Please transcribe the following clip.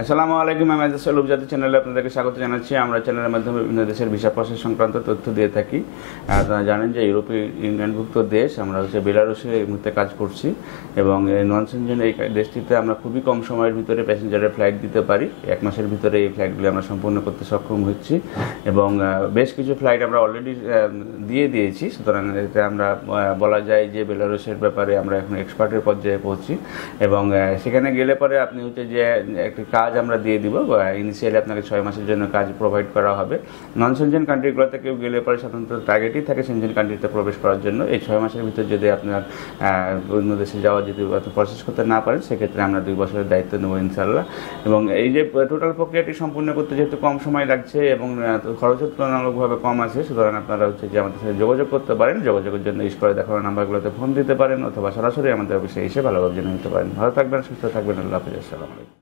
আসসালামু আলাইকুম। আমি আজিজুল উপজাতি চ্যানেলে আপনাদেরকে স্বাগত জানাচ্ছি। আমরা চ্যানেলের মাধ্যমে বিভিন্ন দেশের ভিসা প্রসেস সংক্রান্ত তথ্য দিয়ে থাকি। আপনারা জানেন যে ইউরোপীয় ইউনিয়নভুক্ত দেশ, আমরা বেলারুসে এই মুহূর্তে কাজ করছি এবং নন সেনজেন এই দেশটিতে আমরা খুবই কম সময়ের ভিতরে প্যাসেঞ্জারের ফ্লাইট দিতে পারি। 1 মাসের ভিতরে এই ফ্লাইটগুলি আমরা সম্পূর্ণ করতে সক্ষম হচ্ছি এবং বেশ কিছু ফ্লাইট আমরা অলরেডি দিয়ে দিয়েছি। সুতরাং এতে আমরা বলা যায় যে বেলারুসের ব্যাপারে আমরা এখন এক্সপার্টের পর্যায়ে পৌঁছি এবং সেখানে গেলে পরে আপনি যে একটি কাজ আমরা দিয়ে দিব। ইনিশিয়ালি আপনাকে 6 মাসের জন্য কাজ প্রোভাইড করা হবে। নন সেনজেন কান্ট্রিগুলোতে কেউ গেলে পরে সাধারণত টার্গেটই থাকে সেনজেন কান্ট্রিতে প্রবেশ করার জন্য। এই 6 মাসের ভিতর যদি আপনার অন্য দেশে যাওয়া যদি প্রসেস করতে না পারেন, সেক্ষেত্রে আমরা 2 বছরের দায়িত্ব নেব ইনশাল্লাহ। এবং এই যে টোটাল প্রক্রিয়াটি সম্পূর্ণ করতে যেহেতু কম সময় লাগছে এবং খরচের তুলনামূলকভাবে কম আছে, সুতরাং আপনারা যে আমাদের সাথে যোগাযোগ করতে পারেন। যোগাযোগের জন্য স্ক্রিনে দেখানো নাম্বারগুলোতে ফোন দিতে পারেন অথবা সরাসরি আমাদের অফিসে এসে ভালোভাবে জেনে নিতে পারেন। ভালো থাকবেন, সুস্থ থাকবেন। আল্লাহ হাফেজ। আসসালামু আলাইকুম।